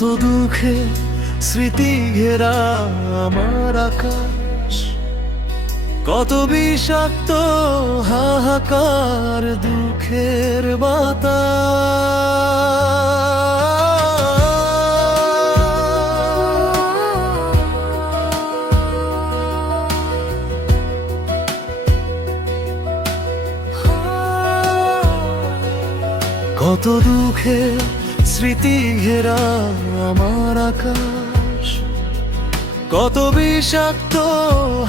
কত দুঃখে স্মৃতি ঘেরা আমার আকাশ, কত বিষাক্ত হাহাকার দুঃখের বাতাস। কত দুঃখে স্মৃতি ঘেরা আমার আকাশ, কত বিষাক্ত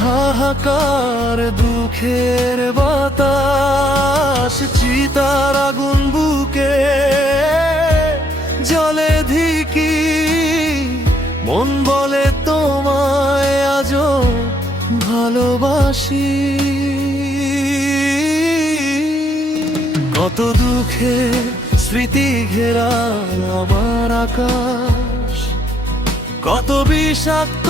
হাহাকার দুঃখের বাতাস। চিতার আগুন বুকে জলে ধিকি, মন বলে তোমায় আজও ভালোবাসি। কত দুঃখে স্মৃতি ঘেরা আমার আকাশ, কত বিষাক্ত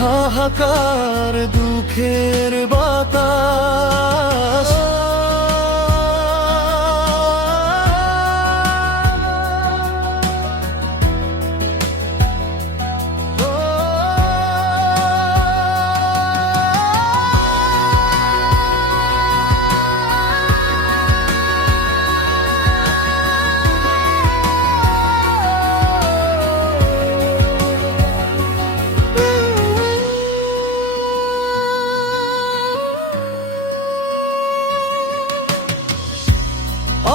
হাহাকার দুঃখের বাতাস।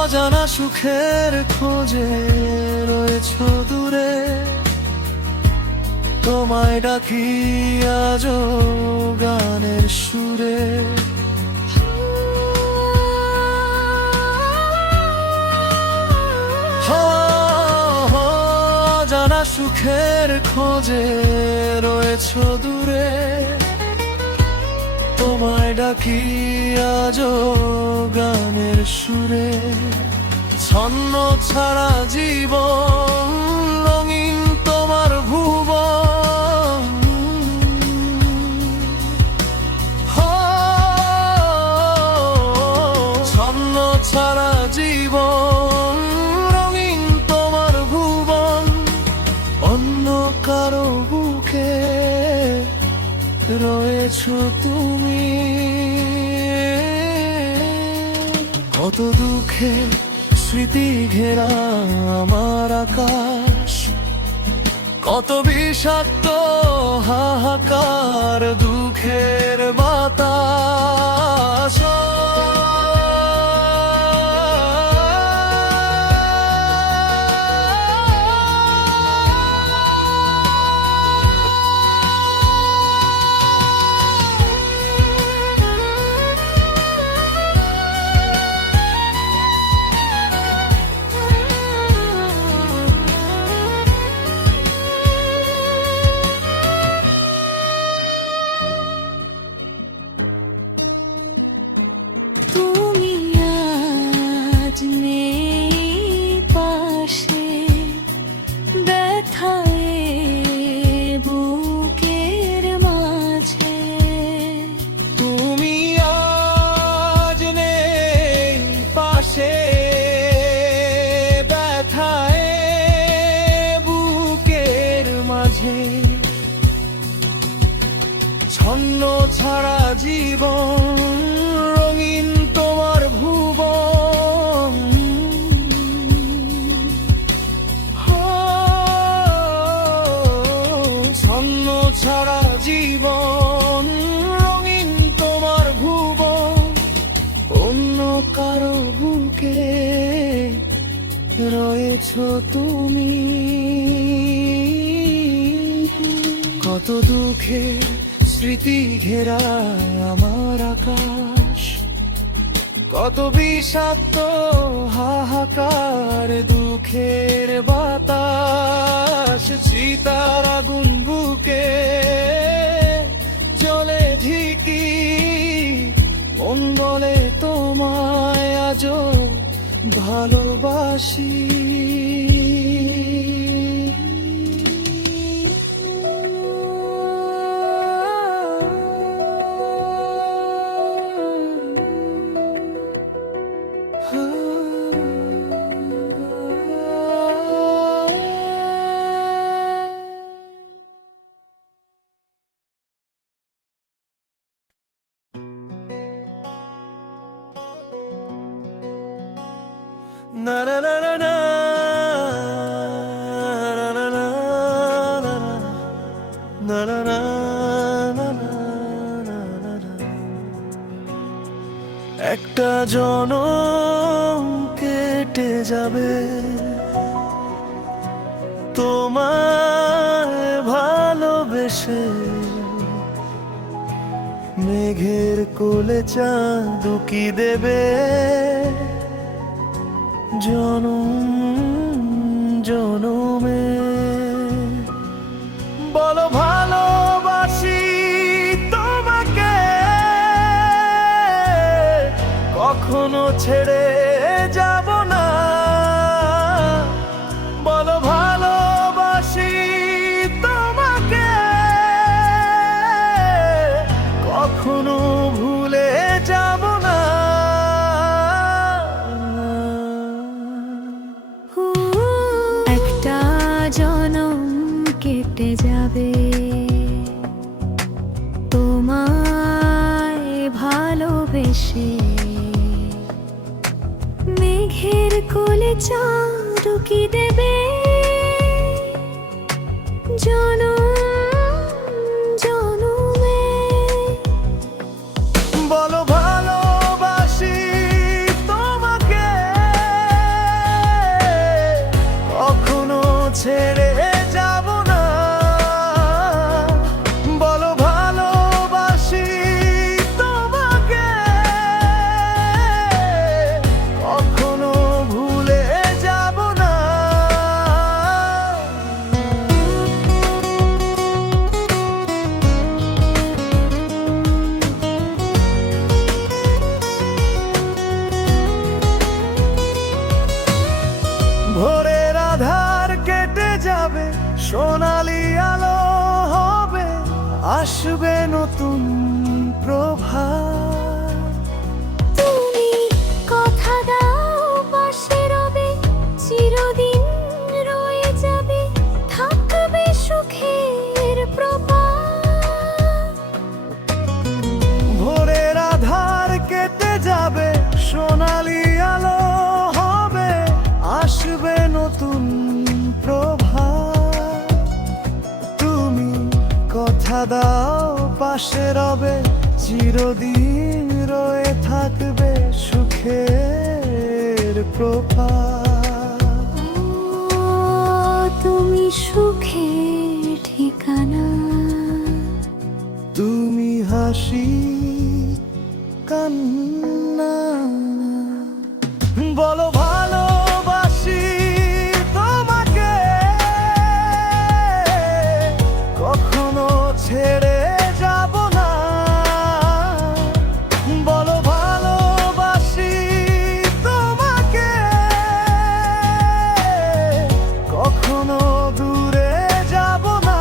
অজানা সুখের খোঁজে রয়েছ দূরে, তোমায় ডাকি আজও গানের সুরে। অজানা সুখের খোঁজে রয়েছ দূরে, তোমায় ডাকি আজও গানের সুরে। ছন্ন ছাড়া জীবন রঙিন তোমার ভুবন, ছন্ন ছাড়া জীবন রঙিন তোমার ভুবন। অন্য কারো বুকে রয়েছ তুমি। কত দুঃখে স্মৃতি ঘেরা আমার আকাশ, কত বিষাক্ত হাহাকার দুঃখের বাতাস। তুমি আজ নেই পাশে, ব্যথায় বুকের মাঝে। তুমি আজ নেই পাশে, ব্যথায় বুকের মাঝে। ছন্ন ছাড়া জীবন রঙিন তোমার ভুবন, ছন্ন ছাড়া জীবন রঙিন তোমার ভুবন। অন্য কারো বুকে রয়েছ তুমি। কত দুঃখে স্মৃতি ঘেরা আমার আকাশ, কত বিষাক্ত হাহাকার দুঃখের বাতাস। চিতার আগুন বুকে জলে ধিকি, মন বলে তোমায় আজও ভালোবাসি। না না না না না, না না না না, না না না না, না না না। একটা জনম কেটে যাবে তোমায় ভালোবেসে, মেঘের কোলে চাঁদ উকি দেবে জনম জনমে। বলো ভালোবাসি তোমাকে, কখনো ছেড়ে যাব না। বলো ভালোবাসি তোমাকে, কখনো ভুলে যাব না। একটা জনম কেটে যাবে তোমায় ভালোবেসে, মেঘের কোলে চাঁদ উকি দেবে জনম জনমে। বলো ভালোবাসি তোমাকে, কখনো ছেড়ে যাব না। বলো ভালোবাসি তোমাকে, কখনো ভুলে যাব না। ভোরের আধার কেটে যাবে, সোনালি আলো হবে, আসবে নতুন প্রভাত। তুমি কথা দাও পাশে রবে, চিরদিন রয়ে যাবে, থাকবে সুখের প্রভাত। ভোরের আধার কেটে যাবে, সোনালি আলো হবে, আসবে নতুন প্রভাত। তুমি কথা দাও পাশে রবে, চিরদিন রয়ে থাকবে সুখের প্রভাত। ও তুমি সুখের ঠিকানা, তুমি হাসি কান্না। বলো ভালোবাসি তোমাকে, কখনো ছেড়ে যাব না। বলো ভালোবাসি তোমাকে, কখনো দূরে যাব না।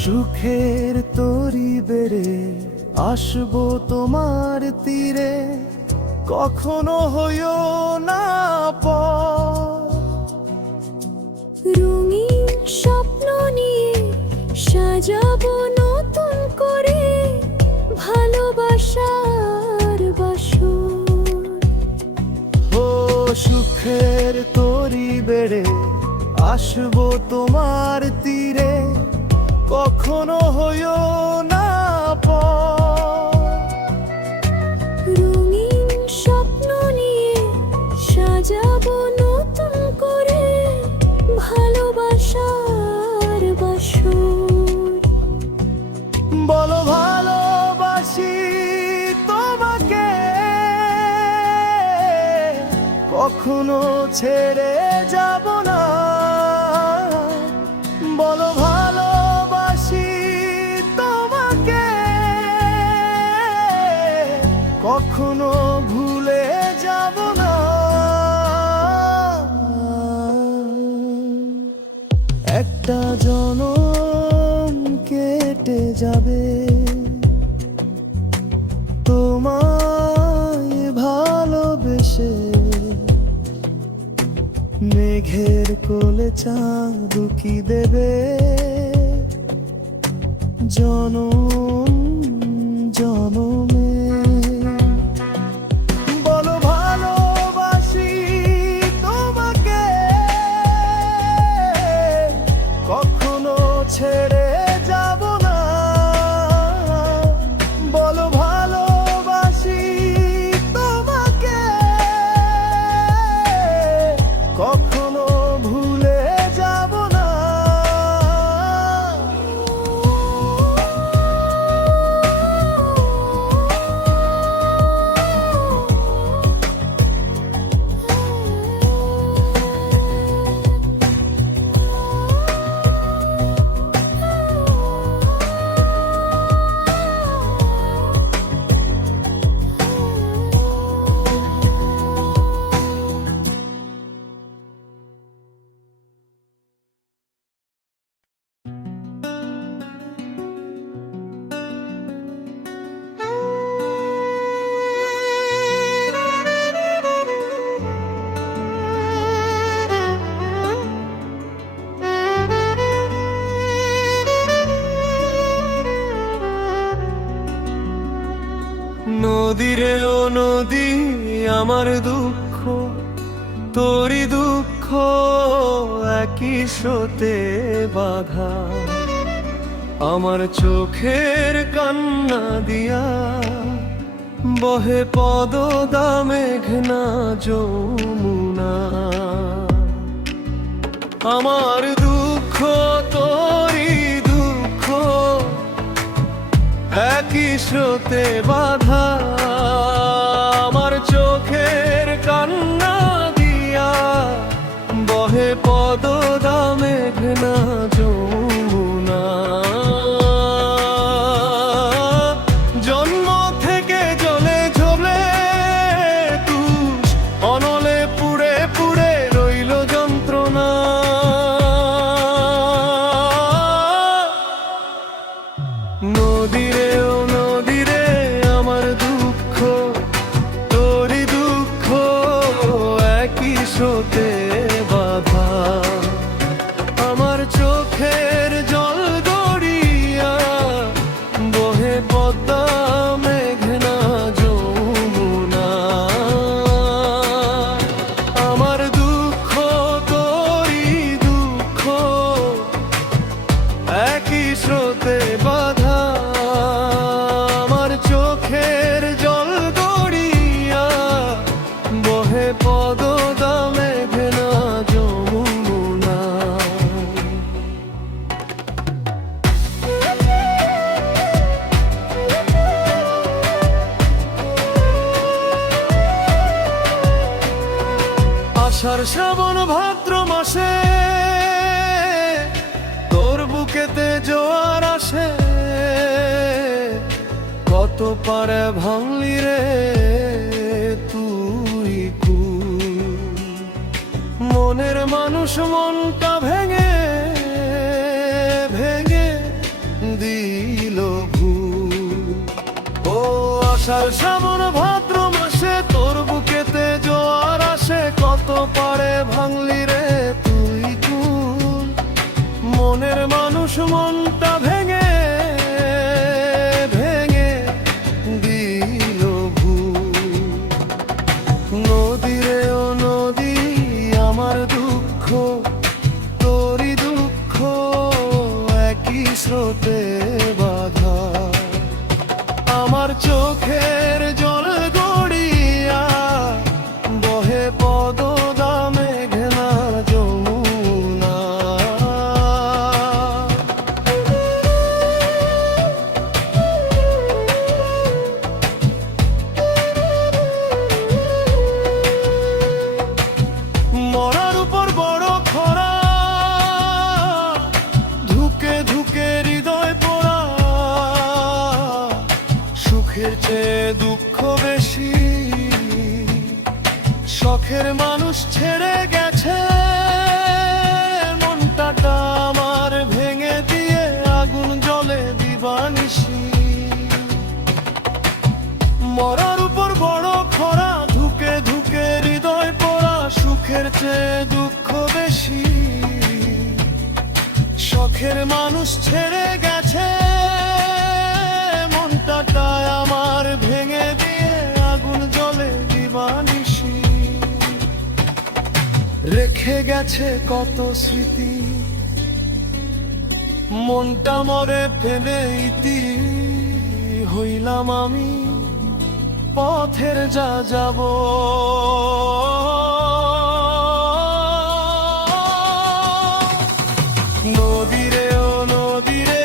সুখের তরি বেড়ে আসবো তোমার তীরে, কখনো হইও না পর। রঙিন স্বপ্ন নিয়ে সাজাবো নতুন করে ভালোবাসার বাসর। ও সুখের তরি বেড়ে আসবো তোমার তীরে, কখনো হইও না পর। রঙিন স্বপ্ন নিয়ে সাজাবো নতুন করে ভালোবাসার বাসর। বলো ভালোবাসি তোমাকে, কখনো ছেড়ে যাব না। বলো ভালোবাসি তোমাকে, কখনো ভুলে যাব না। একটা জনম মেঘের কোলে চাঁদ কি দেবে জনম জনমে। বলো ভালোবাসি তোমাকে, কখনো ছেড়ে যাব না। বলো ভালোবাসি তোমাকে, কখনো ভুলে যাব না। নদী রে ও নদী, আমার দুঃখ তোরই দুঃখ একই স্রোতে বাঁধা। আমার চোখের কান্না দিয়া বহে পদদা মেঘনা যমুনা। আমার দুঃখ তোরই দুঃখ একই স্রোতে বাঁধা। আমার চোখের কান্না দিয়া বহে পদদা মেঘনা যমুনা। জন্ম থেকে জ্বলে জ্বলে তুষ অনলে পুড়ে পুড়ে রইল যন্ত্রণা। নদী রে ও নদী রে, আমার দুঃখ তোরই দুঃখ একই স্রোতে বাঁধা। আমার চোখের জল গড়িয়া বহে পদ্মা মেঘনা যমুনা। আমার দুঃখ তোরই দুঃখ একই স্রোতে বাঁধা। আমার চোখের জল গড়িয়া বহে পদদা মেঘনা যমুনা। আষাঢ় শ্রাবণ ভাদ্র মাসে তোর বুকেতে জোয়ার আসে। কত পারে ভাঙলি রে তুই কুল, মনের মানুষ মনটা ভেঙে ভেঙে দিল ভুল। ও আষাঢ় শ্রাবণ ভাদ্র মাসে তোর বুকেতে জোয়ার আসে। কত পারে ভাঙলি রে তুই কুল, মনের মানুষ মনটা ভেঙে ভেঙে দিল ভুল। নদী রে ও নদী, আমার দুঃখ তোরই দুঃখ একই স্রোতে বাঁধা। আমার চোখের জল গড়িয়া বহে পদদা মেঘনা যমুনা। মরার উপর বড় খরা, ধুকে ধুকে হৃদয় পোড়া। সুখের চেয়ে দুঃখ বেশি, শখের মানুষ ছেড়ে গেছে। মনটা আমার ভেঙে দিয়ে আগুন জ্বলে দিবানিশি। মরার উপর বড় খরা, ধুকে ধুকে হৃদয় পোড়া। সুখের সুখের চেয়ে দুঃখ বেশি, শখের মানুষ ছেড়ে গেছে, মনটাটায় আমার ভেঙে দিয়ে আগুন জ্বলে দিবানিশি। রেখে গেছে কত স্মৃতি, মনটা মরে ফেলে ইতি, হইলাম আমি পথের যা যাব। নদীরে ও নদীরে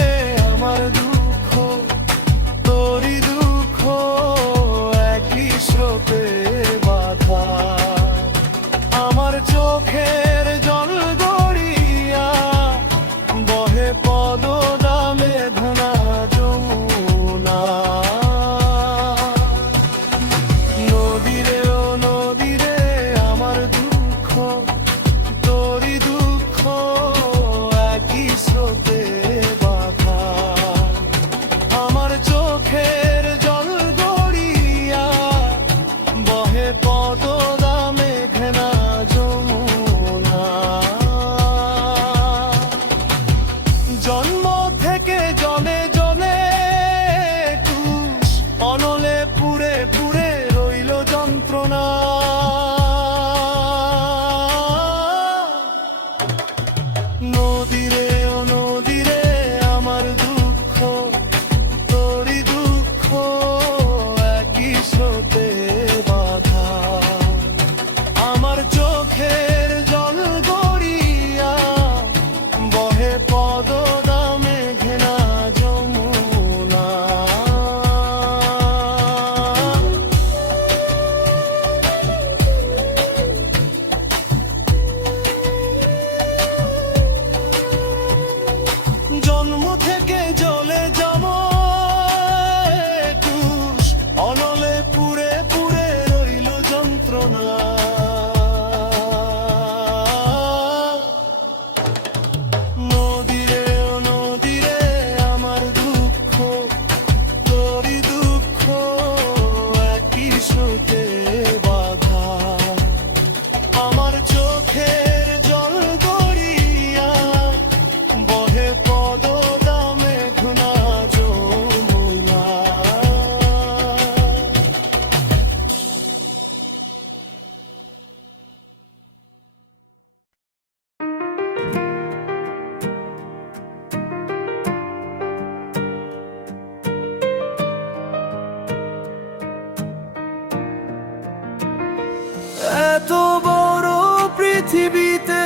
আমার দুঃখ, তোরই দুঃখ একই স্রোতে বাধা। আমার চোখের জল গড়িয়া বহে পদদামে ধনা যমুনা। নদীরে ও নদীরে আমার দুঃখ, তোরই দুঃখ একই স্রোতে বাধা। আমার চোখের জল গড়িয়া বহে পদদামে ঘেনা যমুনা। জন্ম থেকে জলে জলে কুশ, অনলে পুরে পুরে রইল যন্ত্রণা। নদীরে ও নদীরে আমার দুঃখ, তোরই দুঃখ একই স্রোতে বাধা। আমার চোখের জল গড়িয়া বহে পদদামে ঘেনা যমুনা। জন্ম থেকে জলে যাব কুশ, অনলে পুরে পুরে রইল যন্ত্রণা। নদীরে ও নদীরে আমার দুঃখ, তোরই দুঃখ একই স্রোতে বাধা। আমার চোখের জল গড়িয়া বহে পদদামে ঘুনা যমুনা। এত বড় পৃথিবীতে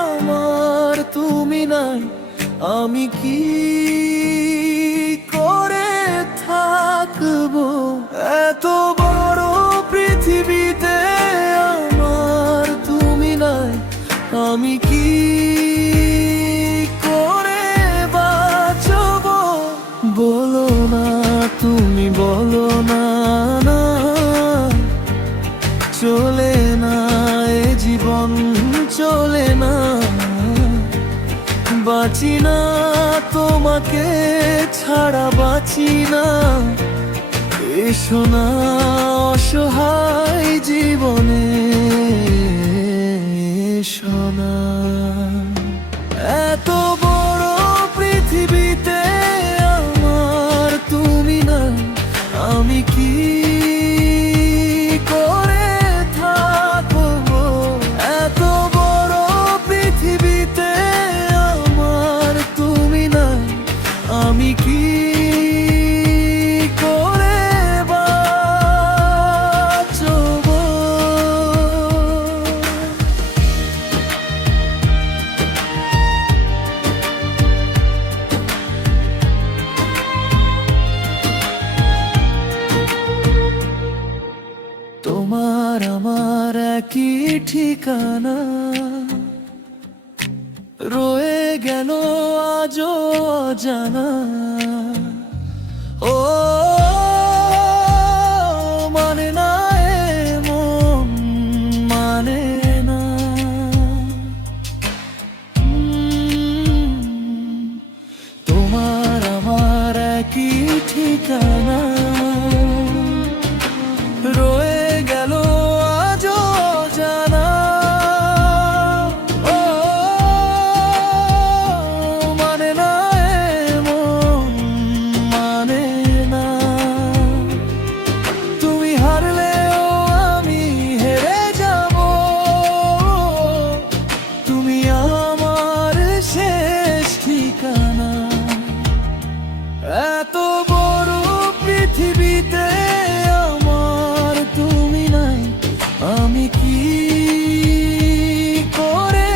আমার তুমি নাই, আমি কি করে থাকবো। এত বড় পৃথিবীতে আমার তুমি নাই, আমি কি করে বাঁচবো। বলো না তুমি, বলো না, না চলে না এ জীবন, চলে না। বাঁচি না তোমাকে ছাড়া, বাঁচি না। এসো না অসহায় জীবনে, এসো না। এত বড় পৃথিবীতে আমার তুমি না, আমি কি করে থাকবো। এত বড় পৃথিবীতে আমার তুমি না, আমি কি করে বাঁচবো। তোমার আমার একই ঠিকানা, রয়ে গেল আজও অজানা। ও মানে না এ মন, মানে না। তোমার আমার একই ঠিকানা, রয়ে গেল আজও জানা। আমি কি করে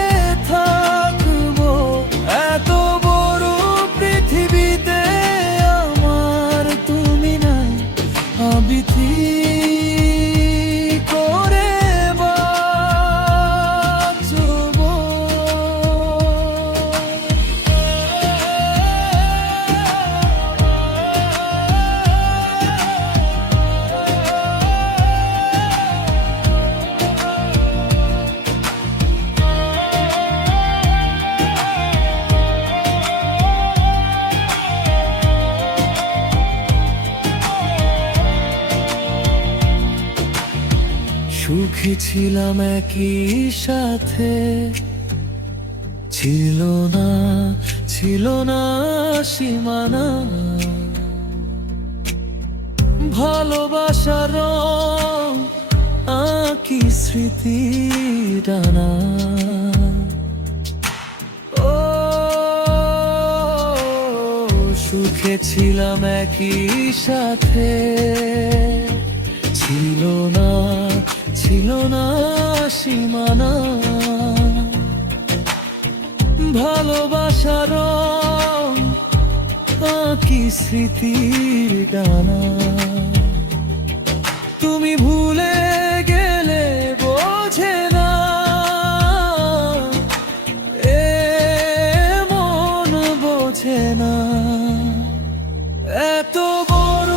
থাকবো এত বড় পৃথিবীতে, আমার তুমি নাই, আমি কি করে বাঁচবো। সুখী ছিলাম একই সাথে, ছিল না সীমানা, ভালোবাসার রং আঁকি স্মৃতি ডানা। ও সুখে ছিলাম একই সাথে, ছিল না সীমানা, ভালোবাসার রং আঁকি স্মৃতির ডানা। তুমি ভুলে গেলে বোঝে না এ মন বোঝে না, এত বড়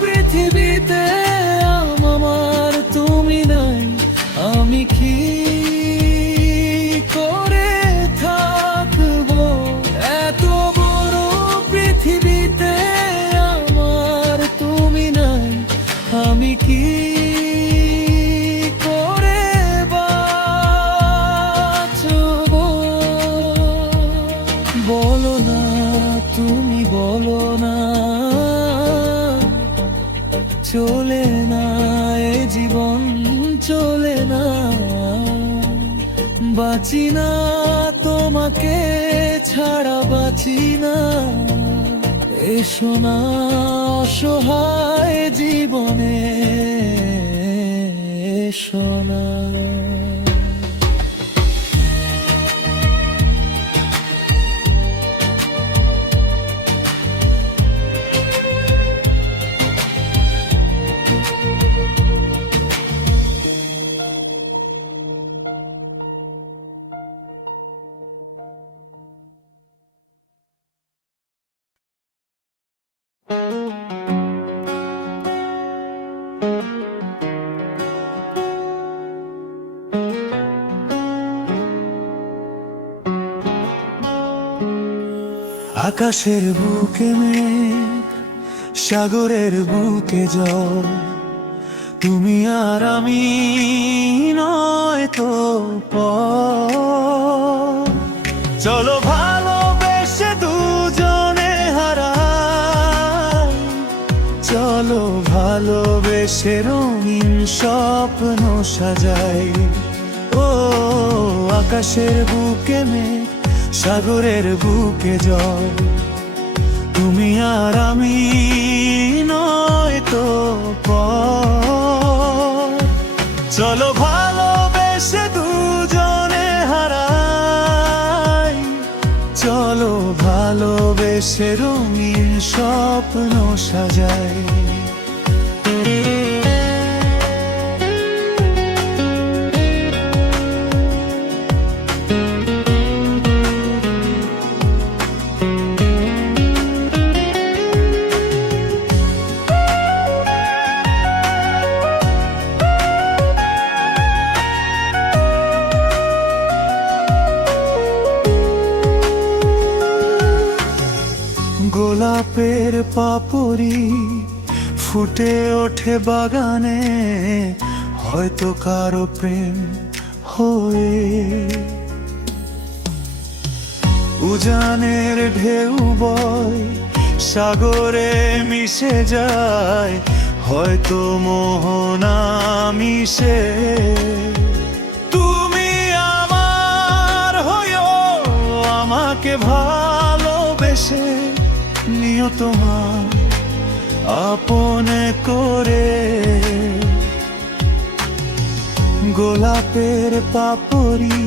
পৃথিবীতে আমার তুমি নাই, আমি কি করে থাকবো এত বড় পৃথিবীতে, আমার তুমি নাই, আমি কি করে বাঁচবো। বলো না তুমি, বলো না চলে না এ জীবন, চলে না, বাঁচি না তোমাকে ছাড়া, বাঁচি না। এসো না অসহায় জীবনে, এসো না। আকাশের বুকে মেঘ, সাগরের বুকে জল, তুমি আর আমি নয় তো পর। চলো ভালোবেসে দুজনে হারাই, চলো ভালোবেসে রঙিন স্বপ্ন সাজাই। ও আকাশের বুকে মেঘ, সাগরের বুকে জল, তুমি আর আমি নয় তো পর। চলো ভালোবেসে দুজনে হারাই, চলো ভালোবেসে রঙিন স্বপ্ন সাজাই। গোলাপের পাপড়ি ফুটে ওঠে বাগানে, হয়তো কারো প্রেম হয়ে। উজানের ঢেউ বয়, সাগরে মিশে যায়, হয়তো মোহনা মিশে। তুমি আমার হয়ো, আমাকে ভালোবেসে নিও তোমার আপন করে। গোলাপের পাপড়ি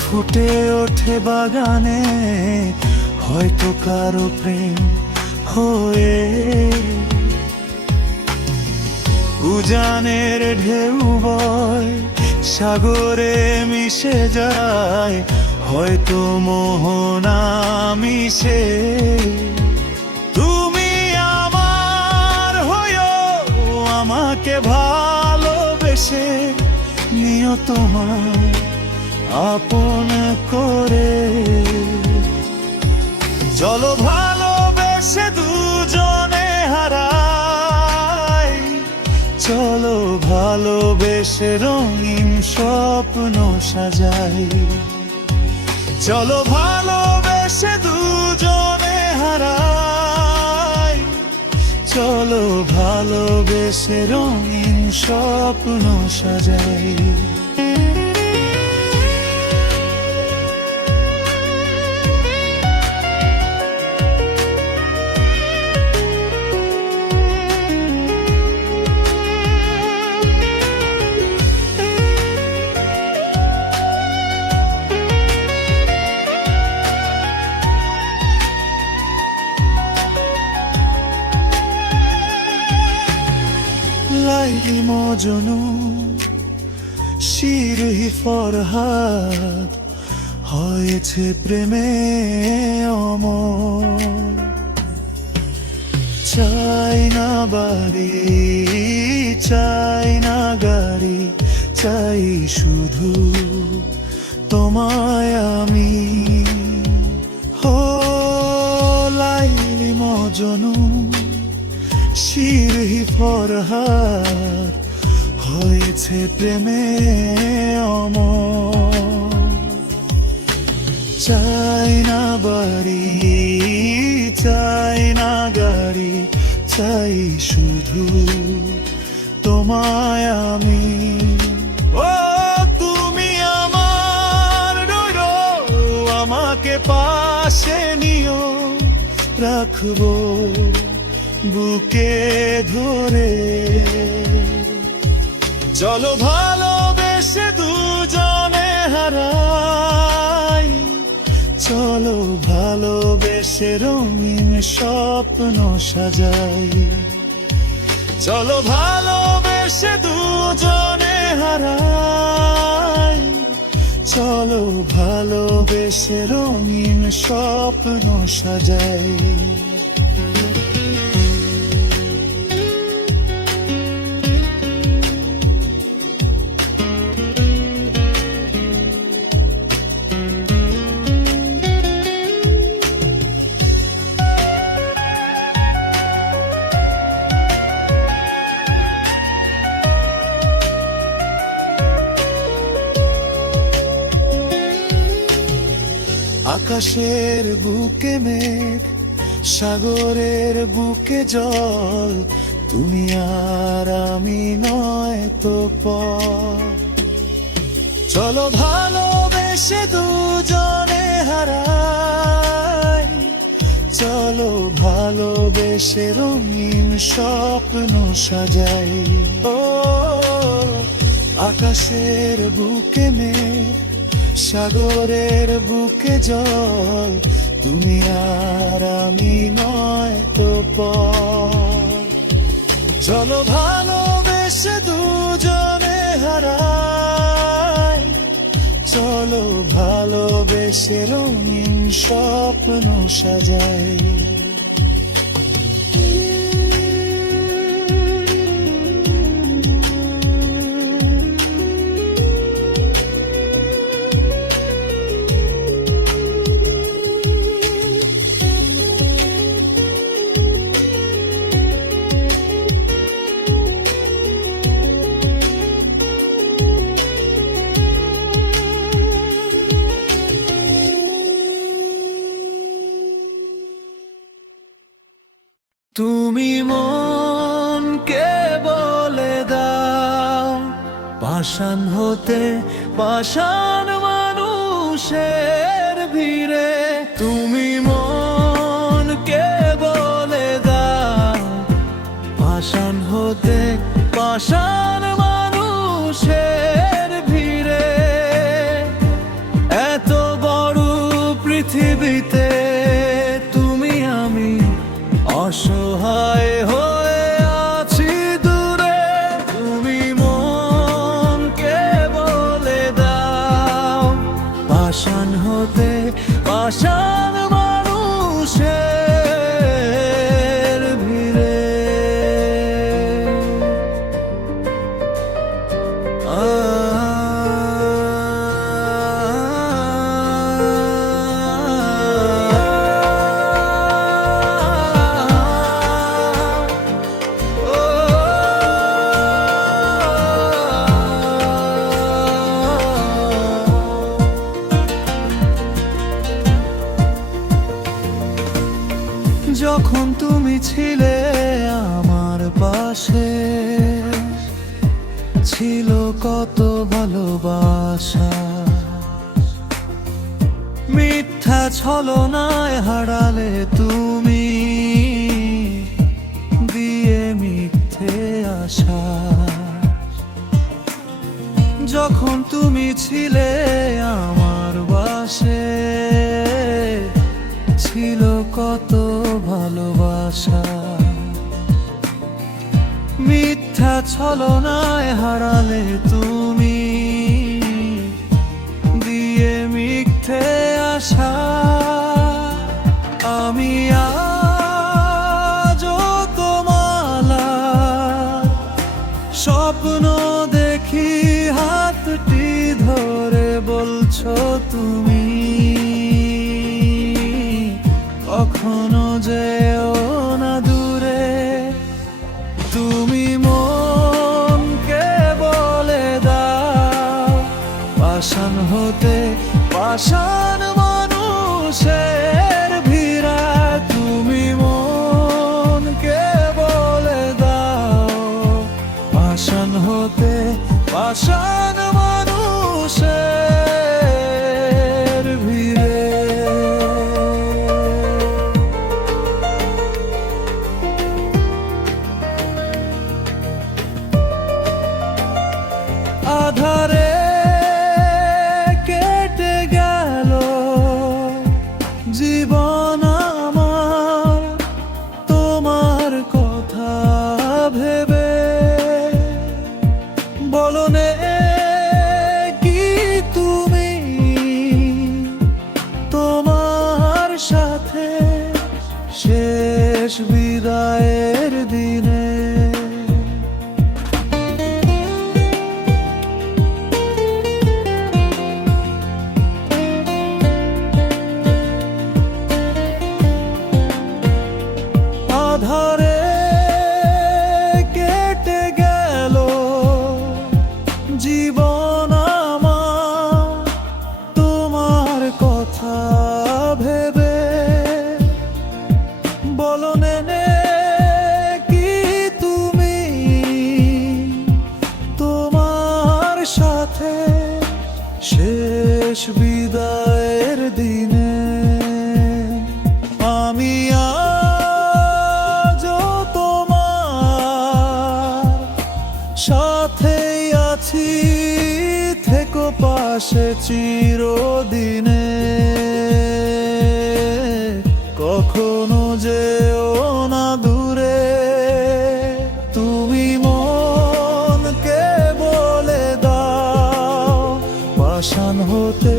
ফুটে ওঠে বাগানে, হয়তো কারো প্রেম হয়ে। উজানের ঢেউ বয় সাগরে মিশে যায়, হয়তো মোহনা মিশে। তুমি আমার হয়ো, আমাকে ভালোবেসে নিও তোমার আপন করে। চলো ভালোবেসে দুজনে হারাই, চলো ভালোবেসে রঙিন স্বপ্ন সাজাই। চলো ভালোবেসে দুজনে হারাই, চলো ভালোবেসে রঙিন স্বপ্ন সাজাই। লাইলি মজনু শিরহি ফরহাদ, হয়েছে প্রেমে অমর। চাই না বাড়ি, চাই না গাড়ি, চাই শুধু তোমায় আমি। হো লাইলি মজনু শিরহি ফরহাদ, হয়েছে প্রেমে অমর। চাই না বাড়ি, চাই না গাড়ি, চাই শুধু তোমায় আমি। ও তুমি আমার রইলো, আমাকে পাশে নিও, রাখবো বুকে ধরে। চলো ভালোবেসে দুজনে হারাই, চলো ভালোবেসে রঙিন স্বপ্ন সাজাই। চলো ভালোবেসে দুজনে হারাই, চলো ভালোবেসে রঙিন স্বপ্ন সাজাই। আকাশের বুকে মেঘ, সাগরের বুকে জল, তুমি আর আমি নয় তো পর। চলো ভালোবেসে দুজনে হারাই, চলো ভালোবেসে রঙিন স্বপ্ন সাজাই। ও আকাশের বুকে মেঘ, সাগরের বুকে জল, তুমি আর আমি নয় তো পর। চলো ভালোবেসে দুজনে হারাই, চলো ভালোবেসে রঙিন স্বপ্ন সাজাই। তুমি মনকে বলে দাও, পাষাণ হতে পাষাণ মানুষের ভিড়ে। তুমি মনকে বলে দাও, পাষাণ হতে পাষাণ মানুষের পাষাণ হতে পাষাণ মানুষের ভিড়ে যখন তুমি ছিলে আমার পাশে, ছিল কত ভালোবাসা, মিথ্যা ছলনায় হারালে তুমি, দিয়ে মিথ্যে আশা। যখন তুমি ছিলে আমার পাশে, ছিল কত ভালোবাসা, মিথ্যা ছলনায় হারালে তুমি, দিয়ে মিথ্যে আশা। আমি আজও তোমার স্বপ্ন দেখি, হাতটি ধরে বলছো তুমি, কখনো যেও না দূরে। তুমি মনকে বলে দাও, পাষাণ হতে পাষাণ মানুষের ভিড়া। তুমি মনকে বলে দাও, পাষাণ হতে পাষাণ মানুষের ভিড়ে। আধারে কেটে গেল জীবন আমার, তোমার কথা ভেবে। বলনে কি তুমি তোমার সাথে শেষ বিদায়ের দিনে। আধারে কেটে গেল জীবন আমার, তোমার কথা ভেবে। বলনে কি তুমি তোমার সাথে শেষ বিদায়ের দিনে। আমি সাথেই আছি, থেকো পাশে চিরদিনে। কখনো যেও না দূরে, তুমি মনকে বলে দাও, পাষাণ হতে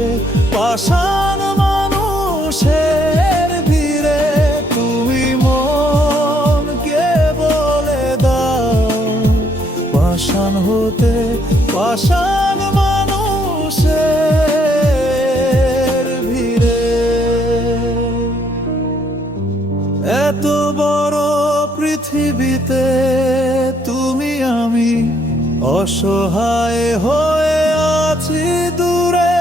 পাষাণ মানুষের ভিড়ে। তুমি মনকে বলে দাও, পাষাণ হতে পাষাণ মানুষের ভিড়ে। এত বড় পৃথিবীতে তুমি আমি অসহায় হয়ে আছি দূরে।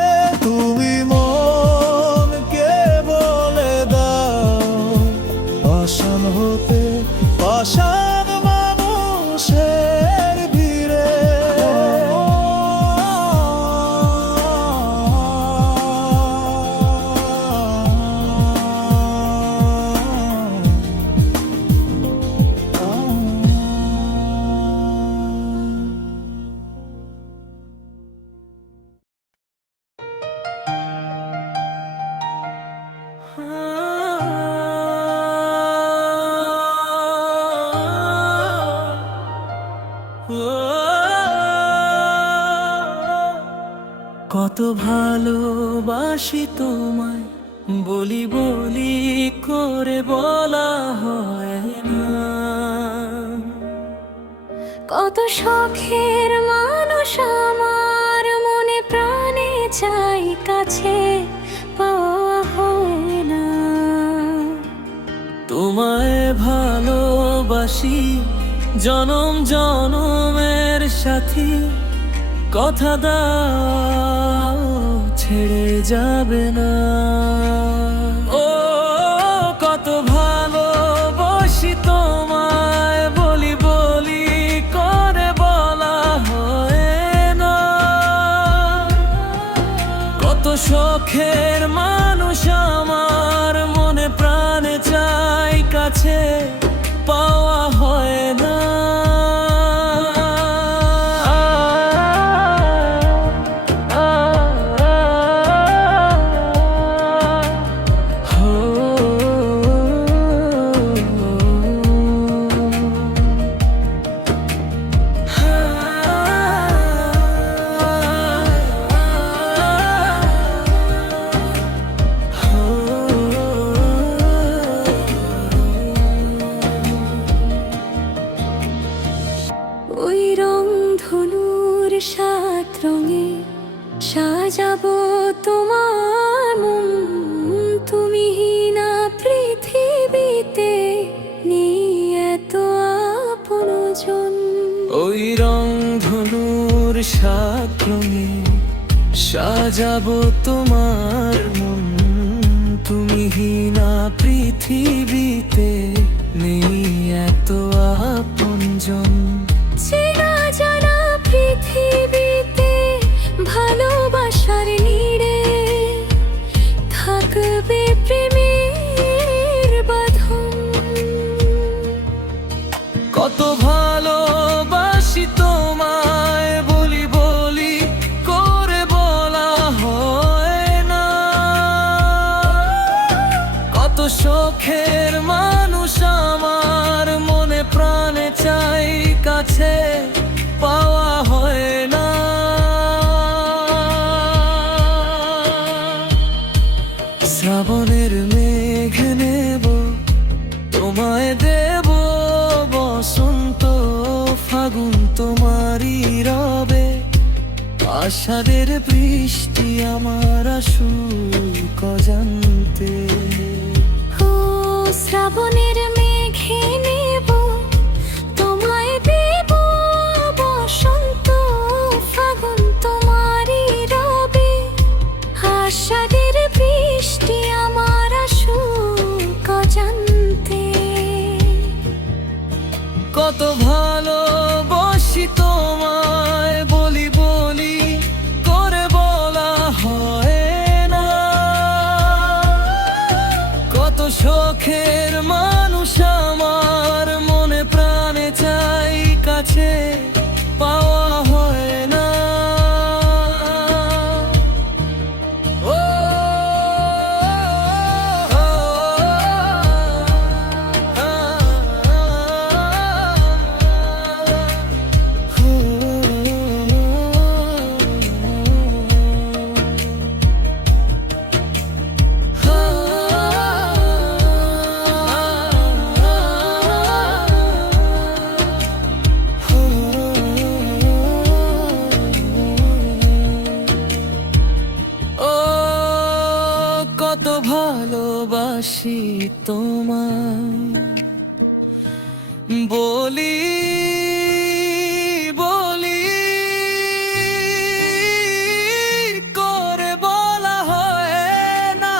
তুমি মনকে বলে দাও, পাষাণ হতে পাষাণ মানুষের ভিড়ে। কত ভালোবাসি তোমায়, বলি বলি করে বলা হয় না। কত শখের মানুষ আমার মনে প্রাণে চাই, কাছে পাওয়া হয় না। তোমায় ভালোবাসি জনম জনমের সাথী, কথা দাও ছেড়ে যাবে না। ও কত ভালোবাসি তোমায়, বলি বলি করে বলা হয় না। কত শখের মানুষ আমার মনে প্রাণে চাই, কাছে পাওয়া হয় না। ওই রং ধনুর 7 রঙে সাজাবো তোমার মন, তুমি না পৃথিবীতে নেই এত আপনজন। ওই রং ধনুর 7 রঙে সাজাবো তোমার মন, তুমি না পৃথিবীতে নেই এত আপনজন। চেনা জানা পৃথিবীতে ভালোবাসার নীড়ে থাকবে প্রেমের বাঁধন। কত ভালোবাসি তোমায়, বলি বলি করে বলা হয় না। কত শখের মানুষ আমার মনে প্রাণে চাই, কাছে পাওয়া হয় না। শ্রাবণের মেঘ নেব, তোমায় দেব বসন্ত ফাগুন তোমারই রবে। আষাঢ়ের বৃষ্টি আমার আসুক অজান্তে। ও শ্রাবণের মেঘে নেব, তোমায় দেব বসন্ত ফাগুন তোমারই রবে। আষাঢ়ের বৃষ্টি আমার আসুক অজান্তে। কত ভালোবাসি তোমায়, বলি বলি করে বলা হয় না। কত শখের মানুষ আমার মনে প্রাণে চাই, কাছে পাওয়া হয় না। ও কত ভালোবাসি তোমায়, বলি বলি করে বলা হয় না।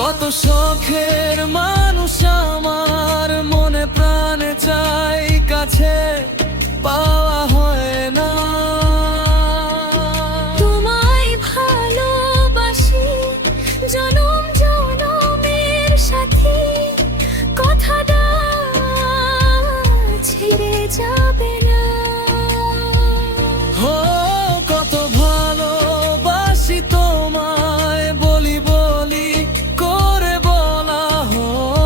কত শখের মানুষ আমার মনে প্রাণে চাই, কাছে পাওয়া হয় না। তোমায় ভালোবাসি জনম জনমের সাথী, কথা দাও ছেড়ে যাবে না। ও কত ভালোবাসি তোমায়, বলি বলি করে বলা হয়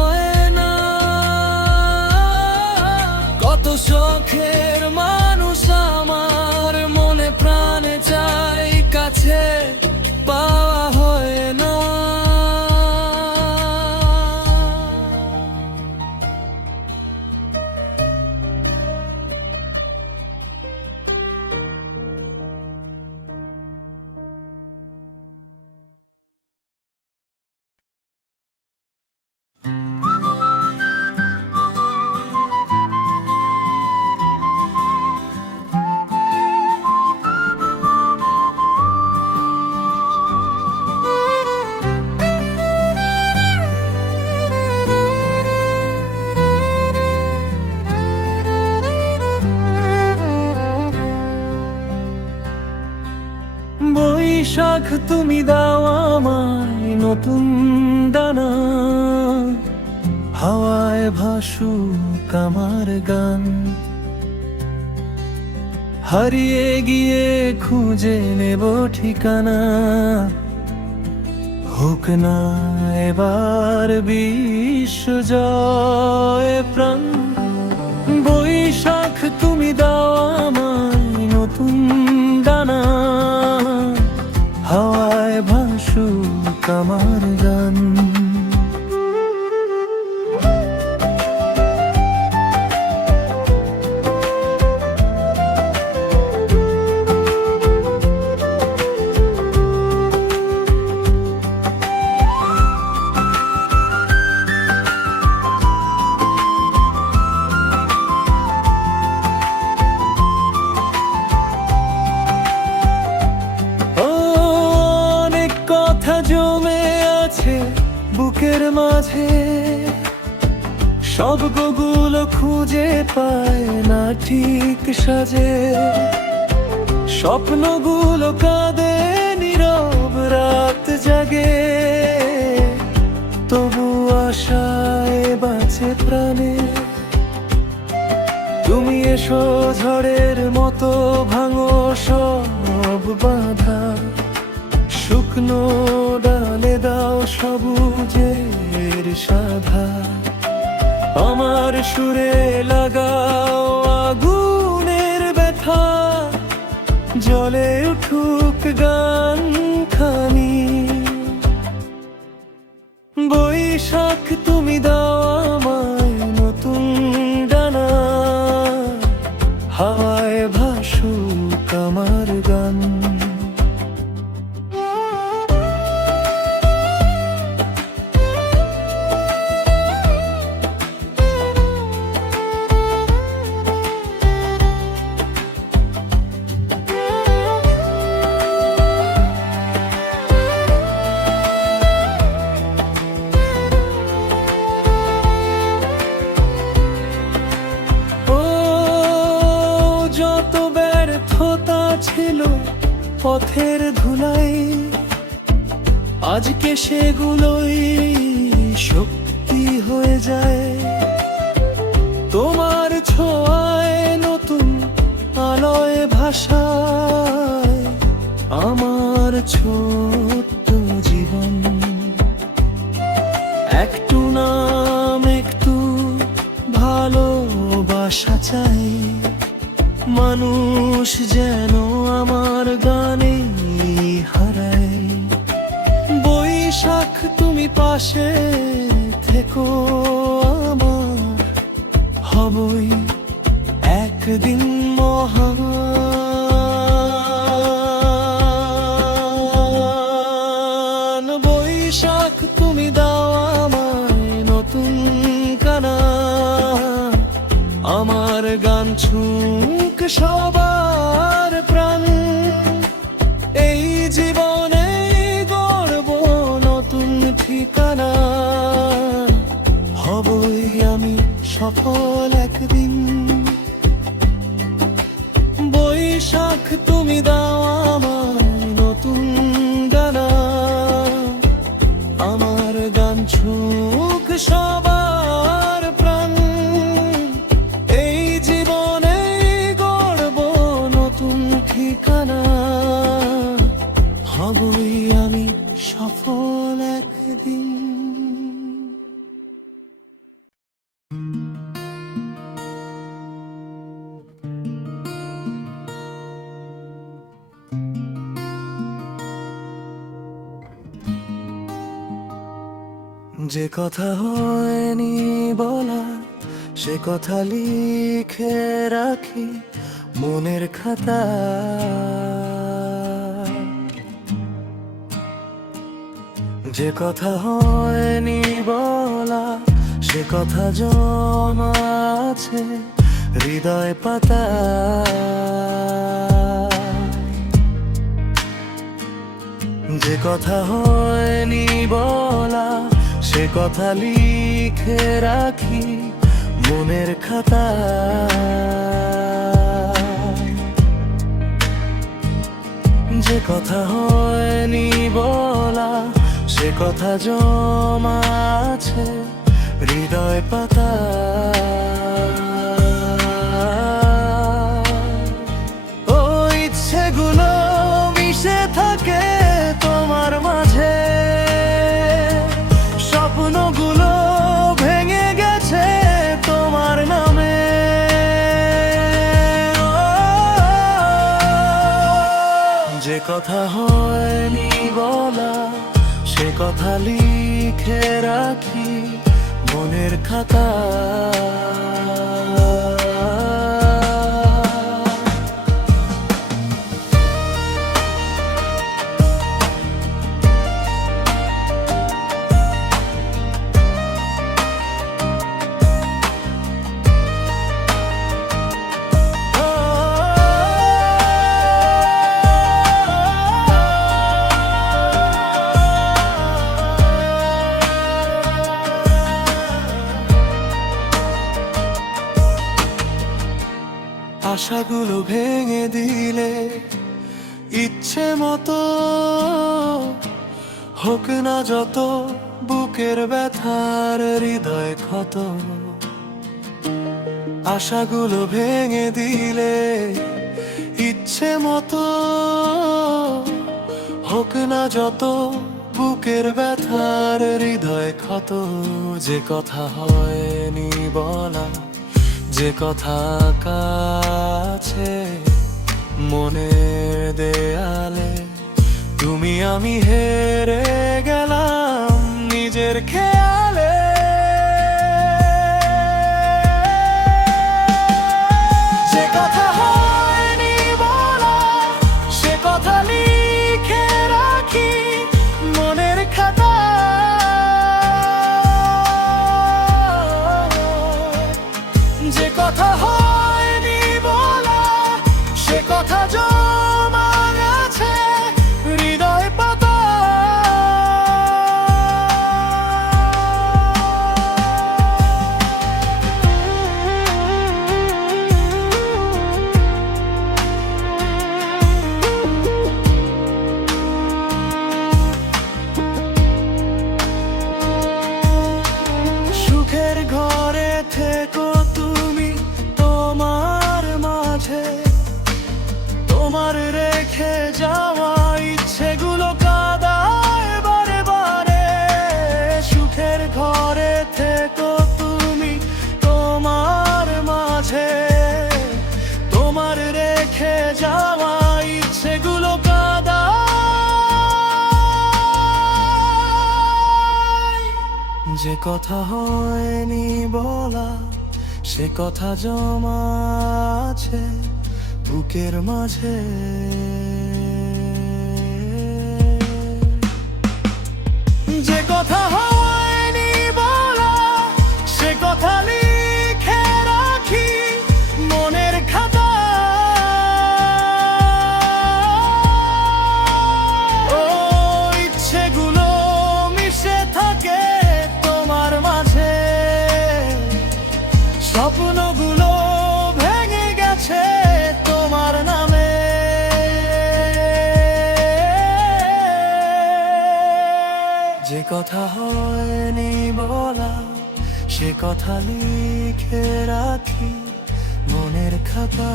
বৈশাখ তুমি দাও আমায় নতুন ডানা, হাওয়ায় ভাসুক আমার গান, হারিয়ে গিয়ে খুঁজে নেব ঠিকানা। হোক না এবার বিশ্বজয় প্রাণ, বৈশাখ তুমি দাও আমায় নতুন ডানা, হাওয়ায় ভাসুক আমার গান। বুকের মাঝে শব্দগুলো খুঁজে পায় না ঠিক সাজে, স্বপ্নগুলো কাঁদে নীরব রাত জাগে, তবু আশায় বাঁচে প্রাণে। তুমি এসো ঝড়ের মতো ভাঙো সব বাধা, শুকনো ডালে দাও সবুজের সাধা, আমার সুরে লাগাও আগুনের ব্যথা, জ্বলে উঠুক গান খানি। বৈশাখ তুমি দাও আমায় নতুন ডানা, হাওয়ায় ভাসুক আমার গান। ছিল পথের ধুলাই, আজকে সেগুলোই শক্তি হয়ে যায়। তোমার ছোঁয়ায় নতুন আলোয় ভাষায় আমার ছোট্ট জীবন, একটু নাম একটু ভালোবাসা চাই, মানুষ যেন আমার গানে হারায়। বৈশাখ তুমি পাশে থেকো আমার, হবই একদিন মহান। বৈশাখ তুমি দাও আমায় নতুন কানা, আমার গান ছুঁক সবার প্রাণ। এই জীবনে গড়ব নতুন ঠিকানা, হবই আমি সফল একদিন। বৈশাখ তুমি দাও আমায় নতুন গানা, আমার গান ছুঁক সবার প্রাণ। এই জীবনে গড়ব নতুন ঠিকানা, হবই আমি সফল একদিন। যে কথা হয়নি বলা সে কথা লিখে রাখি মনের খাতা, যে কথা হয়নি বলা সে কথা জমা আছে হৃদয় পাতা। যে কথা হয়নি বলা সে কথা লিখে রাখি মনের খাতা। যে কথা হয়নি বলা সে কথা জমা আছে হৃদয় পাতা। ও ইচ্ছেগুলো মিশে থাকে তোমার মাঝে, স্বপ্নগুলো ভেঙে গেছে তোমার নামে। যে কথা হয়নি বলা সে কথা লিখে রাখি মনের খাতা। আশাগুলো ভেঙে দিলে ইচ্ছে মতো হোক না যত বুকের ব্যথার হৃদয় ক্ষত। আশাগুলো ভেঙে দিলে ইচ্ছে মতো হোক না যত বুকের ব্যথার হৃদয় ক্ষত। যে কথা হয়নি বলা যে কথা কাছে মনের দেয়ালে, তুমি আমি হেরে গেলাম নিজের খেয়ালে। যে কথা হয়নি বলা সে কথা লিখে রাখি মনের খাতা। যে কথা হয়নি বলা সে কথা জমা আছে হৃদয় পাতা। সুখের ঘরে থেকো তুমি তোমার মাঝে, তোমার রেখে যাওয়া ইচ্ছেগুলো কাঁদায় বারে বারে। সুখের ঘরে থেকো তুমি তোমার মাঝে, তোমার রেখে যাওয়া ইচ্ছেগুলো কাঁদায়। যে কথা হয়নি বলা সে কথা জমা আছে বুকের মাঝে। যে কথা হয়নি বলা সে কথা লিখে রাখি মনের খাতা। ও ইচ্ছেগুলো মিশে থাকে তোমার মাঝে, স্বপ্নগুলো ভেঙে গেছে তোমার নামে। যে কথা হয়নি বলা সে কথা লিখে রাখি মনের খাতা।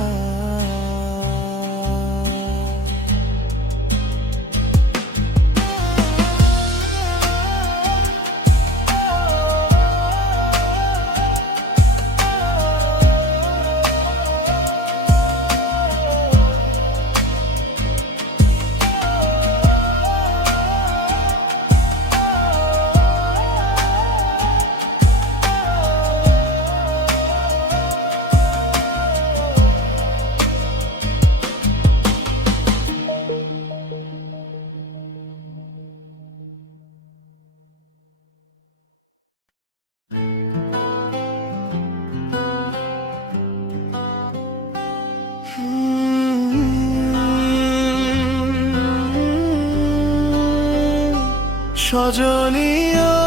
সজনী ও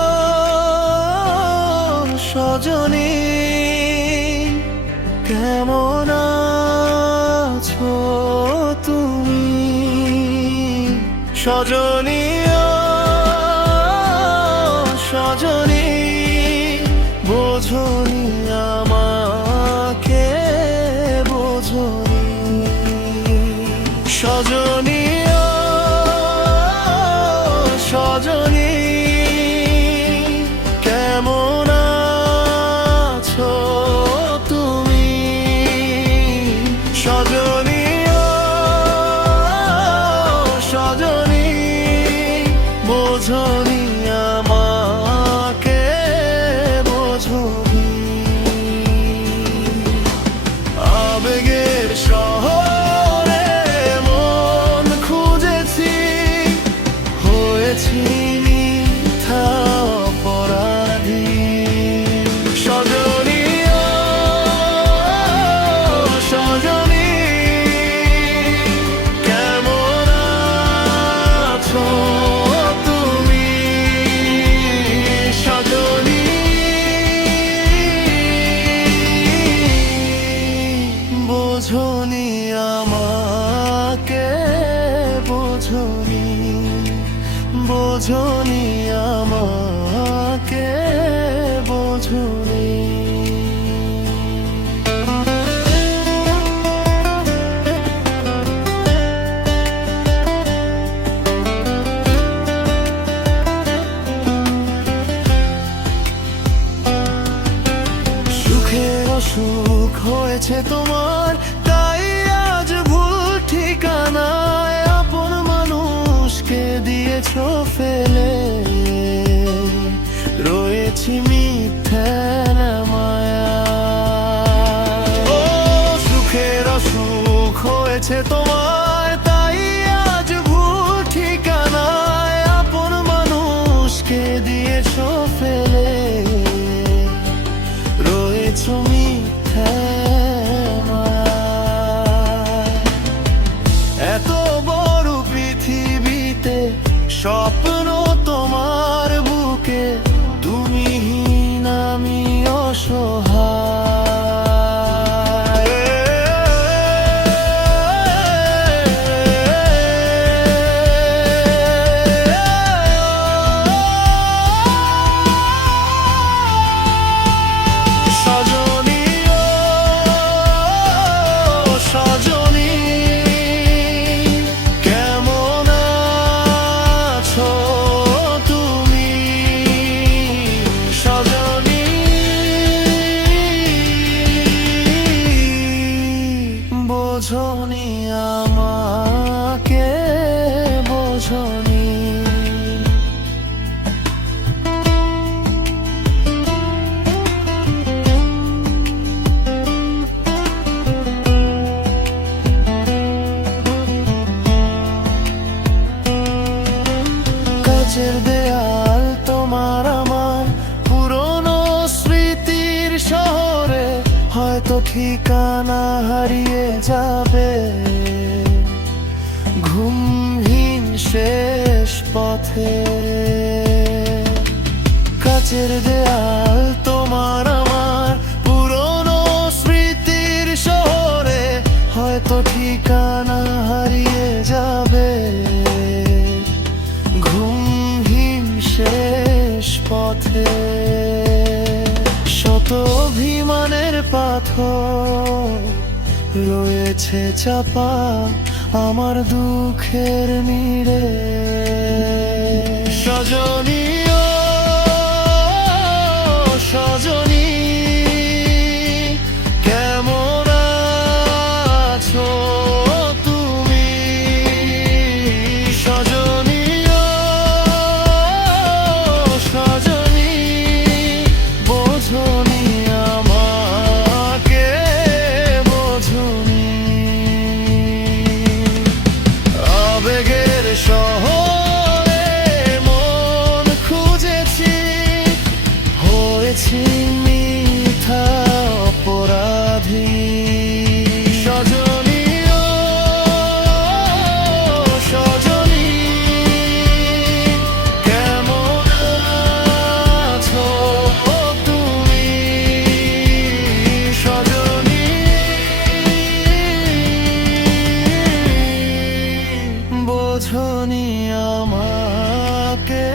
সজনী কেমন আছো তুমি? সজনী ও সজনী বোঝনি আমাকে বোঝনি সজনী ও সজনী কেমন আছো তুমি সজনী ও সজনী বোঝনি আমাকে বোঝনি আবেগের শহরে মন খুঁজেছি হয়েছি মিথ্যা অপরাধী সজনী ও সজনী কেমন আছো তুমি সজনী বোঝনি আমাকে বোঝনি বোঝনি আমাকে বোঝনি সুখের অসুখ হয়েছে তোমার তাই আজ ভুল ঠিকানায় আপন মানুষকে দিয়েছো ফেলে রয়েছি মিথ্যার মায়া ও সুখের অসুখ হয়েছে তোমার তাই আজ ভুল ঠিকানায় আপন মানুষকে দিয়েছো ফেলে রয়েছো মিথ্যার মায়ায়। এত বড় পৃথিবীতে স্বপ্ন তোমার বুকে তুমি হীন আমি অসহায় সজনী ও সজনী কেমন আছো তুমি সজনী বোঝনি আমাকে বোঝনি কাচের দেয়াল তোমার আমার পুরনো স্মৃতির শহরে হয়তো ঠিকানা হারিয়ে যাবে ঘুমহীন শেষ পথে কাচের দেয়াল তোমার আমার পুরনো স্মৃতির শহরে হয়তো ঠিকানা হারিয়ে যাবে ঘুমহীন শেষ পথে শত অভিমানের পাথর রয়েছে চাপা আমার দুঃখের নীড়ে সজনী ও সজনী কেমন আছো তুমি সজনী ও সজনী বোঝনি আমাকে বোঝনি আবেগের বোঝনি আমাকে,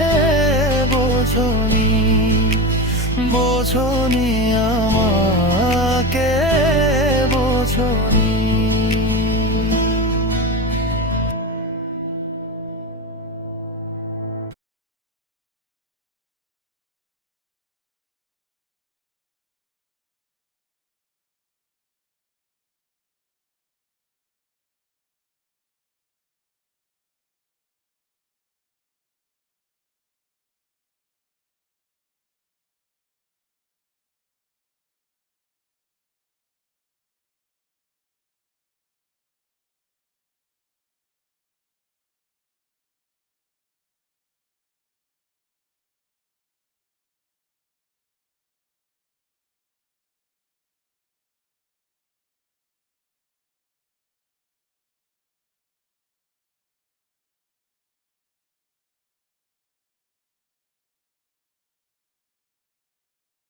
বোঝনি, বোঝনি আমাকে।